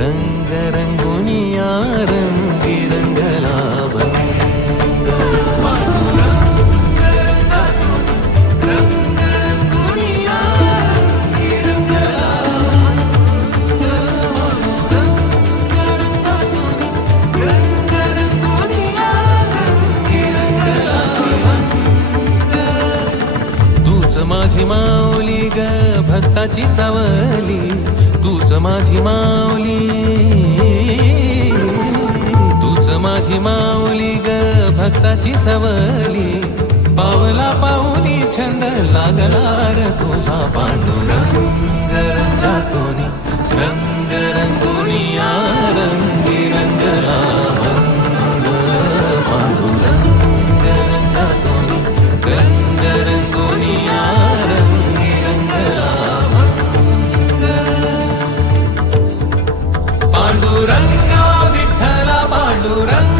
रंग रंगुनिया रंगी रंगला भंग रंग रंगुनिया रंगी रंगला रंग रंगुनिया रंगी रंगला तूच माझी माऊली ग भक्ताची सावली तूच माझी माऊली तूच माझी माऊली ग भक्ताची सावली पावला पाऊनी छंद लागला र तुझा पांडुरंग रंगातूनी रंग रंगुनिया रंगी रंगला भंग पांडुरंग रंगातूनी रंग रंगुनिया रंगी रंगला पांडुरंगा विठ्ठला पांडुरंग